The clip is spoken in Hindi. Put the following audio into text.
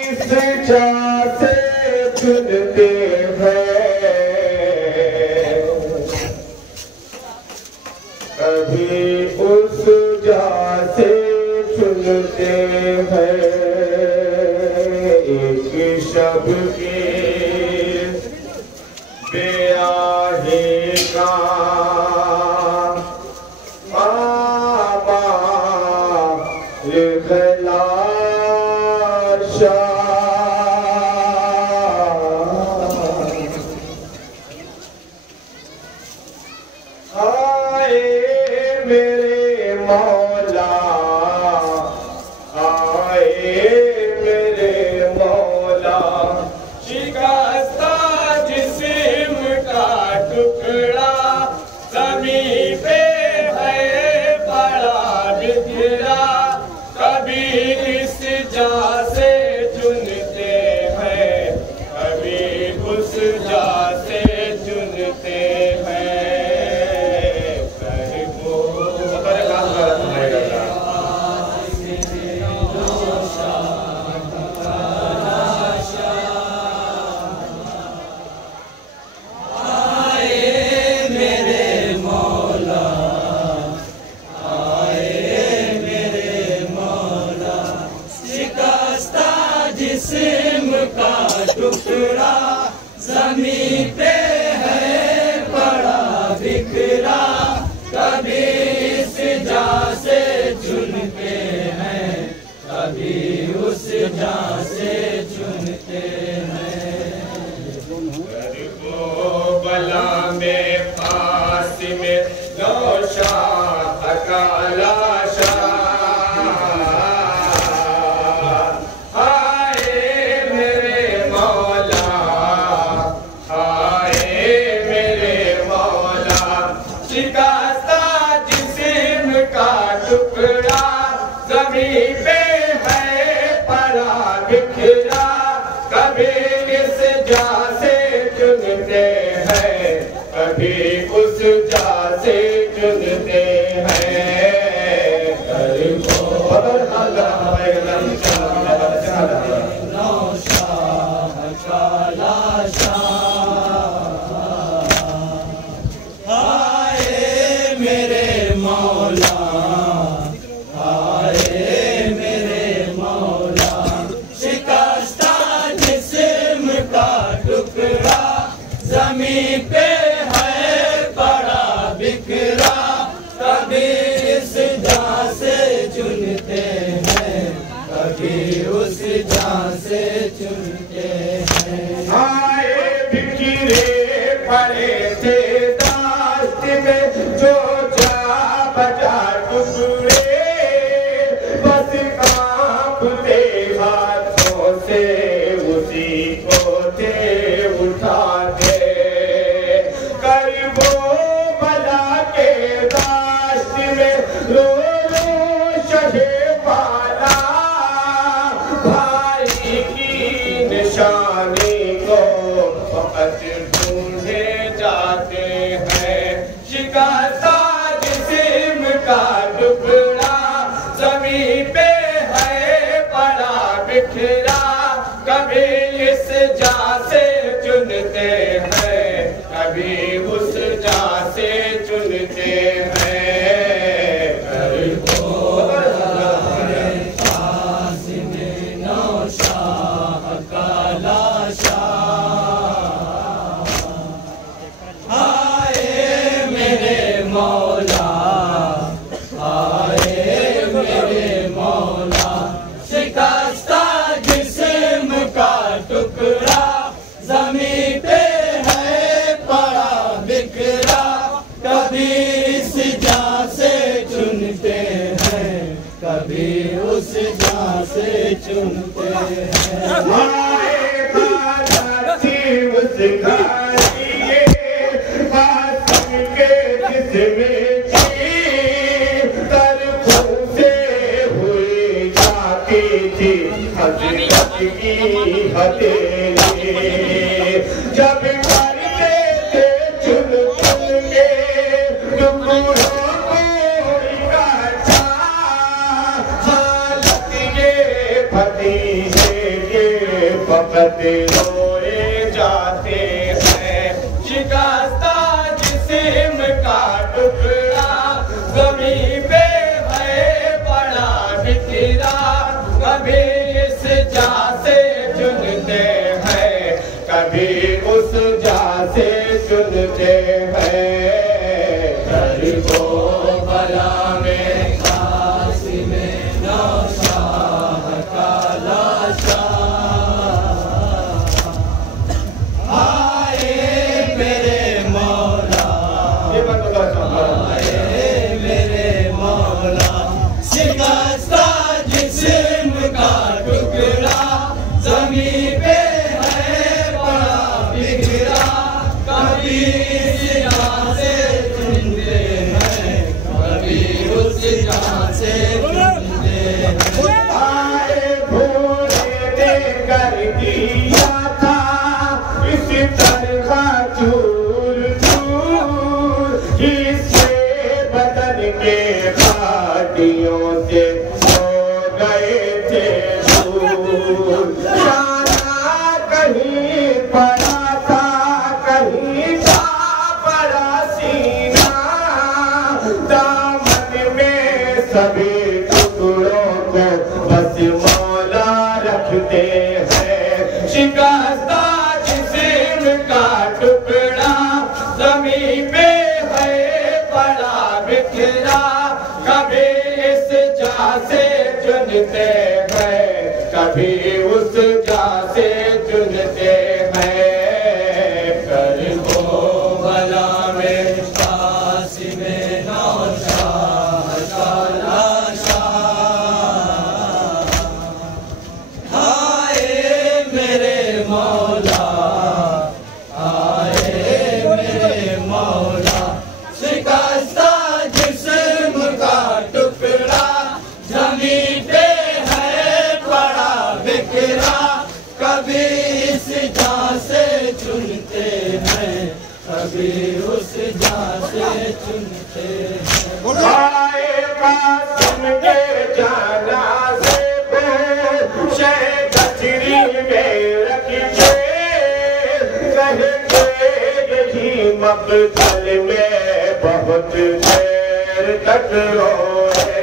इस जा से चुनते हैं, कभी उस जा से चुनते हैं। एक शब के ब्याहे का ज़मीं पे है पड़ा बिखरा, कभी इस जा से चुनते हैं, कभी उस जा से चुनते हैं। वो बला में पास में नौशा अकाला ज़मीं पे है पड़ा बिखरा, कभी इस जा से चुनते हैं, कभी उस जा से चुनते हैं। हाय मेरे मौला, ज़मीं पे है पड़ा बिखरा, कभी इस जा से चुनते हैं, कभी उस जा से चुनते हैं। आए बिखरे पड़े थे दास्त में जो जा बजा टुकड़े, बस कांपते हाथों से उसी को थे उठाते। निशानी को फकत ढूंढे जाते हैं, शिकस्ता जिस्म का टुकड़ा ज़मीं पे है पड़ा बिखरा, कभी इस जा से चुनते हैं, कभी उस जा से चुनते हैं। ज़मीं पे है पड़ा बिखरा, कभी इस जा से चुनते हैं, कभी उस जा से चुनते हैं। जब करते थे चुन चुन के टुकड़ों को इकट्ठा, हालत ये फटी है कि फकत रोए जाते हैं। शिकस्ता जिस्म का टुकड़ा ज़मीन पे है पड़ा बिखरा, कभी इस जा से चुनते हैं, कभी उस जा से चुनते हैं। बला में काशी में नौशाह का लाशा, आए मेरे मौला, आए मेरे मौला। शिकस्ता जिस्म का टुकड़ा ज़मीन पे है पड़ा बिखरा, कभी इस जहाँ से चुनते हैं, कभी उस जहाँ से चुनते हैं। आए भोले ने कर दिया था इस तरह चूर चूर, इससे बदन के घाटियों से हो गए थे दूर। जाना कहीं पड़ा था, कहीं था बड़ा सीना, दामन में सभी टुकड़ों को बस मौला रखते हैं। शिकस्ता जिस्म का टुकड़ा ज़मीन पे है पड़ा बिखरा, कभी इस जा से चुनते हैं, कभी उस जा से चुनते हैं। कर दो बला में काशी में नौशाह का लाशा, आए मेरे मौला, आए मेरे मौला। शिकस्ता जिस्म का टुकड़ा ज़मीन पे है पड़ा बिखरा, कभी इस जहाँ से चुनते हैं, कभी उस जहाँ से चुनते हैं। आए कासिम के जनाज़े को शह गठरी में रखिए, कहेंगे यही मक़तल में बहुत देर तक रोए।